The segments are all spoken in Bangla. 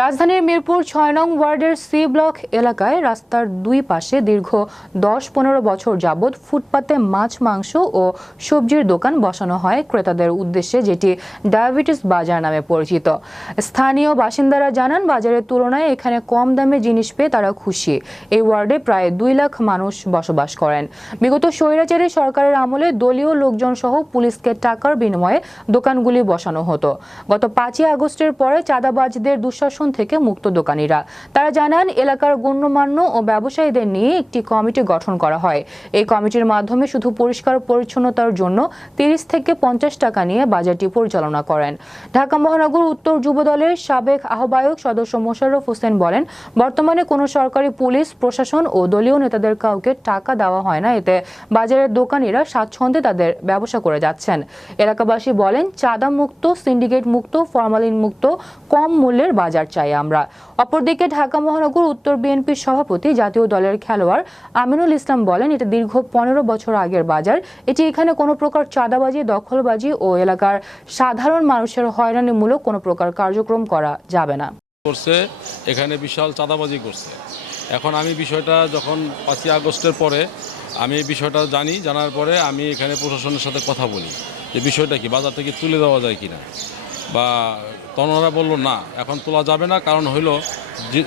রাজধানীর মিরপুর ৬ নং ওয়ার্ডের সি ব্লক এলাকায় রাস্তার দুই পাশে দীর্ঘ ১০-১৫ বছর যাবৎ ফুটপাতে মাছ, মাংস ও সবজির দোকান বসানো হয় ক্রেতাদের উদ্দেশ্যে, যেটি ডায়াবেটিস বাজার নামে পরিচিত। স্থানীয় বাসিন্দারা জানান, বাজারের তুলনায় এখানে কম দামে জিনিস পেয়ে তারা খুশি। এই ওয়ার্ডে প্রায় ২ লাখ মানুষ বসবাস করেন। বিগত স্বৈরাচারী সরকারের আমলে দলীয় লোকজন সহ পুলিশকে টাকার বিনিময়ে দোকানগুলি বসানো হতো। গত ৫ই আগস্টের পরে চাঁদাবাজদের দুঃশাসন থেকে মুক্ত দোকানিরা। তারা জানান, এলাকার গণ্যমান্য ও ব্যবসায়ীদের নিয়ে একটি কমিটি গঠন করা হয়। এই কমিটির মাধ্যমে শুধু পরিষ্কার পরিচ্ছন্নতার জন্য ৩০ থেকে ৫০ টাকা নিয়ে বাজারটি পরিচালনা করেন। ঢাকা মহানগর উত্তর যুব দলের সাবেক আহ্বায়ক সদস্য মোশাররফ হোসেন বলেন, বর্তমানে কোনো সরকারি, পুলিশ, প্রশাসন ও দলীয় নেতাদের কাউকে টাকা দেওয়া হয় না। এতে বাজারের দোকানিরা স্বাচ্ছন্দ্যে তাদের ব্যবসা করে যাচ্ছেন। এলাকাবাসী বলেন, চাঁদা মুক্ত, সিন্ডিকেট মুক্ত, ফরমালিন মুক্ত, কম মূল্যের বাজার চাই আমরা। অপরদিকে ঢাকা মহানগর উত্তর বিএনপির সভাপতি, জাতীয় দলের খেলোয়াড় আমিনুল ইসলাম বলেন, এটা দীর্ঘ ১৫ বছর আগের বাজার। এটি এখানে কোনো প্রকার চাঁদাবাজি, দখলবাজি ও এলাকার সাধারণ মানুষের হয়রানিমূলক কোনো প্রকার কার্যক্রম করা যাবে না। এখানে বিশাল চাঁদাবাজি করছে। এখন আমি বিষয়টা যখন ৫ই আগস্টের পরে আমি বিষয়টা জানার পরে আমি এখানে প্রশাসনের সাথে কথা বলি যে বিষয়টা কি, বাজার থেকে তুলে দেওয়া যায় কিনা, বা তনরা বললো না, এখন তোলা যাবে না। কারণ হইল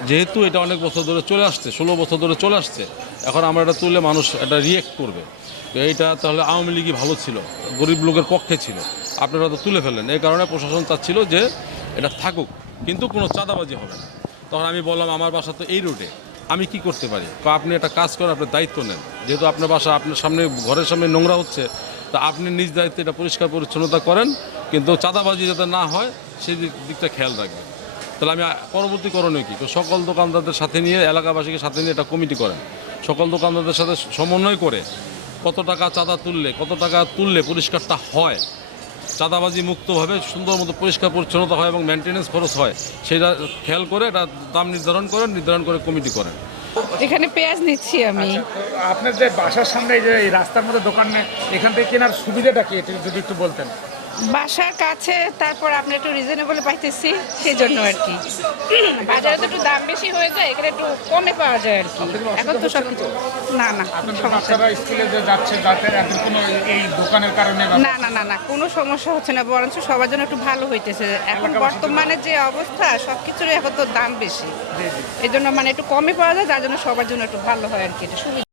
যেহেতু এটা অনেক বছর ধরে চলে আসছে, ১৬ বছর ধরে চলে আসছে, এখন আমরা এটা তুললে মানুষ এটা রিয়েক্ট করবে। এইটা তাহলে আওয়ামী লীগই ভালো ছিল, গরিব লোকের পক্ষে ছিল, আপনারা তো তুলে ফেললেন। এই কারণে প্রশাসন চাচ্ছিল যে এটা থাকুক, কিন্তু কোনো চাঁদাবাজি হবে না। তখন আমি বললাম, আমার বাসা তো এই রোডে, আমি কি করতে পারি? আপনি একটা কাজ করেন, আপনার দায়িত্ব নেন। যেহেতু আপনার বাসা, আপনার সামনে, ঘরের সামনে নোংরা হচ্ছে, তা আপনি নিজ দায়িত্বে এটা পরিষ্কার পরিচ্ছন্নতা করেন, কিন্তু চাঁদাবাজি যাতে না হয় সেই দিকটা খেয়াল রাখবেন। তাহলে আমি পরবর্তী করণীয় কী, সকল দোকানদারদের সাথে নিয়ে, এলাকাবাসীকে সাথে নিয়ে একটা কমিটি করেন, সকল দোকানদারদের সাথে সমন্বয় করে কত টাকা চাঁদা তুললে, কত টাকা তুললে পরিষ্কারটা হয়, চাঁদাবাজি মুক্তভাবে সুন্দর মতো পরিষ্কার পরিচ্ছন্নতা হয় এবং মেনটেন্যান্স খরচ হয়, সেটা খেয়াল করে এটা দাম নির্ধারণ করে কমিটি করেন। এখানে পেঁয়াজ নিচ্ছি আমি। আপনার যে বাসার সামনে যে এই রাস্তার মধ্যে দোকান, এখান থেকে কেনার সুবিধাটা কি, এটা যদি একটু বলতেন। বাসার কাছে, তারপর আপনি একটু রিজনেবল পাইতেছি, সেই জন্য আর কি। বাজারে তো একটু দাম বেশি হয়ে যায়, এখানে একটু কমে পাওয়া যায় আর কি। এখন তো সব কিছু না না বাচ্চারা স্কুলে যে যাচ্ছে, যাতে কোনো এই দোকানের কারণে না না না না কোনো সমস্যা হচ্ছে না, বরঞ্চ সবার জন্য একটু ভালো হইতেছে। এখন বর্তমানে যে অবস্থা, সব কিছুরই এখন তো দাম বেশি, এই জন্য মানে একটু কমে পাওয়া যায়, যার জন্য সবার জন্য একটু ভালো হয় আর কি, এটা সুবিধা।